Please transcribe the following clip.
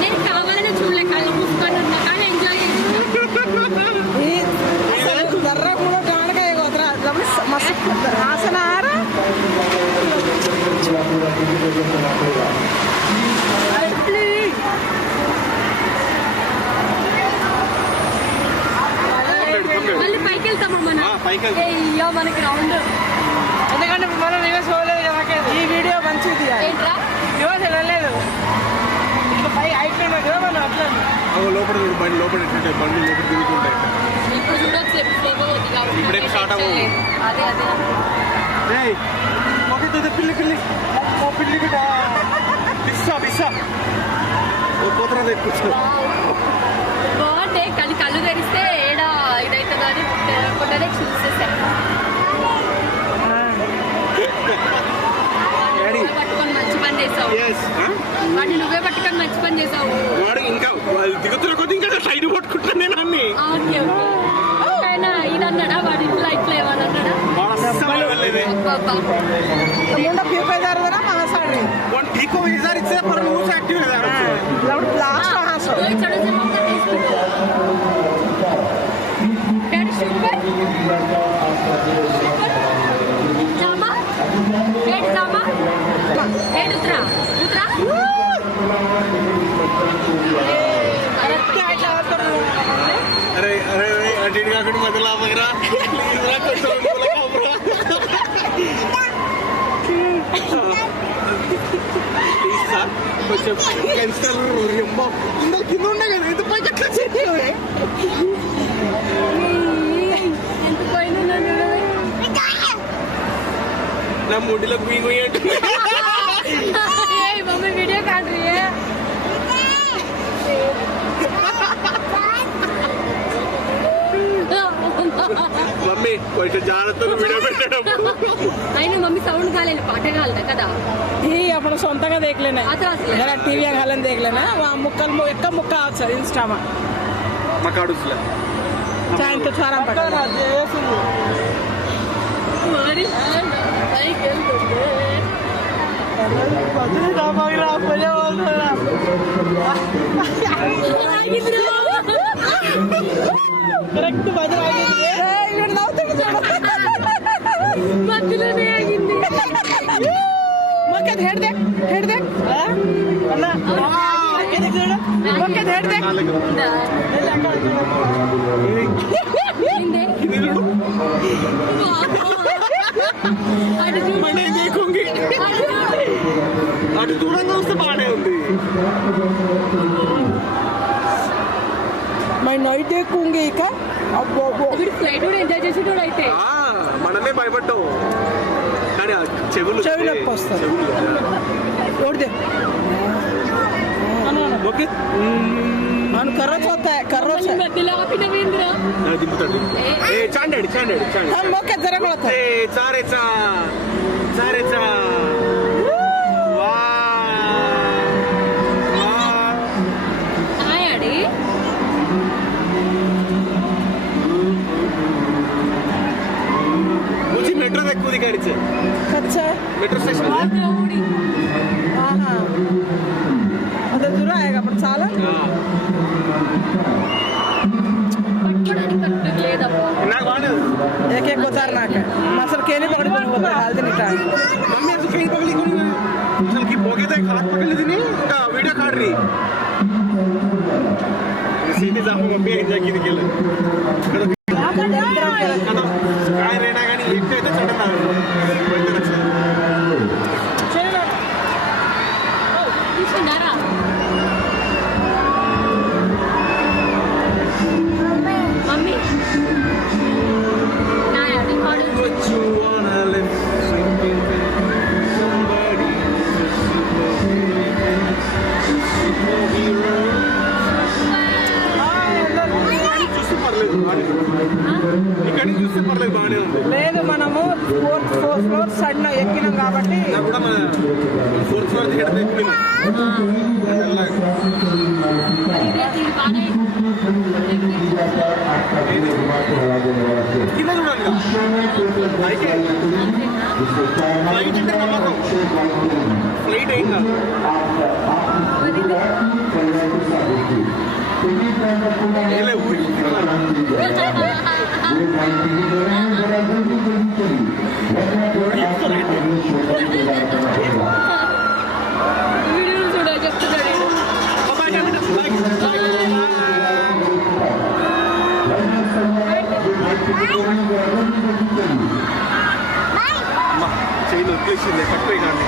నేను కావాలని చూడలే, కళ్ళు మూసుకొని ఉన్నా కానీ ఎంజాయ్ దర్రా కూడా కానకాయ మస్తు ఆసనారా మళ్ళీ పైకి వెళ్తామా మన అయ్యో మనకి రౌండ్. ఎందుకంటే మనం రివర్స్ పోలేదు కదా, ఈ వీడియో మంచిది ఏంట్రా రివర్స్ వెళ్ళలేదు. ఇట్లా పై అయిపోయినా కదా మనం అట్లా లోపల బండి లోపల బండి లోపల తిరుగుతుంటాయి. ఇప్పుడు చూడొచ్చు ఇప్పుడే స్టార్ట్ అవ్వవు. అదే పిల్లి పిల్లి పిల్లి బిస్సా బిస్సా పోతున్నా కూర్చో. బాగుంటే కానీ కళ్ళు తెరిస్తే ఏడా ఇదైతుందో అని తెరకుండానే చూసేసా. పట్టుకొని మంచి పని చేసావు, వాడిని నువ్వే పట్టుకొని మంచి పని చేసావు. వాడు ఇంకా దిగుతున్న కొద్ది ఇంకా సైడ్ పట్టుకుంటాను నేను అన్ని. ఆయన ఇది అన్నాడా వాడి ఇంట్లో ఇట్లా ఏమని అన్నాడా? अरे अरे अटेड काकड़ मदला वगैरह కొంచెం క్యాన్సర్ రొమ్మ ఇందల కింద ఉండే కదా ఇది పైకి ఎట్లా చేయాలి ఎంత పోయినా నా ముడిలో పీగోయి అంటే ఏయ్ మమ్మీ వీడియో కాంట్రీ మమ్మీ కొంచెం జాగ్రత్తగా వీడియో పెట్టడం. అయినా మమ్మీ సౌండ్ కాలేదు, పాట కాలదా కదా. अपना सोनता का देख लेना जरा टीवी घालन देख लेना वहाँ मुक्कल एक मुक्का अच्छा इंस्टा में मकाडुसला चाहे तो छारा पकड़ మరి బైక్ వెళ్తుంటే కరెక్ట్ బజర్ మధ్యలోనే ఆగింది. మొక్క హెడ్ దేక్ అన్న మొక్క హెడ్ దేక్ అటు దూరంగా వస్తే బాగానే ఉంది. మై నైట్ ఎక్కుంగి ఇక ఫ్లైట్ కూడా ఎంజాయ్ చేసేటోడు అయితే మనమే భయపడ్డాం కానీ చెవులు నొప్పి వస్తుంది. ఓడితే ఓకే కర్రోచ్ వస్తాయి కర్రోచ్ మధ్యలో ఆపినవేంద్రా దింపుతాడు. చాండాడు చాండాడు చాండాడు మొక్క జరగొడతాయి చారేచా చారేచా ఆయాడి मुझे मेट्रो तक पूरी गाड़ी से अच्छा मेट्रो स्टेशन अदर दूर आएगा पर साला నాకు బానే एक एक उतारना है मसल केली पकड़ी को बोलते हाल दिन इटा मम्मी ऐसे कहीं पकड़ी कोनी चल की पोगे तक हाथ पकड़ ली नहीं का वीडियो काट रही सीधी जाम मम्मी एंजॉय की दिखेले काय रेना गानी एक అయితే చడతారు చలో ఓ ఇస్తున్నారా మమ్మీ నా యాడి order what you wanna live ఇక్కడ నుంచి చూస్తే పర్లేదు, బాగానే ఉంది. లేదు మనము 4th ఫ్లోర్ సడన్ ఎక్కినాం కాబట్టి నాకు కూడా మన 4th ఫ్లోర్ థియేటర్ ఎక్కువ కింద చూడండి. ఫ్లైట్ అంటే నమ్మకం, ఫ్లైట్ ఏం కాదు. వీడియోలు చూడ చెప్తున్నాడు చైన్ వచ్చేసింది, పట్టుకోయి కానీ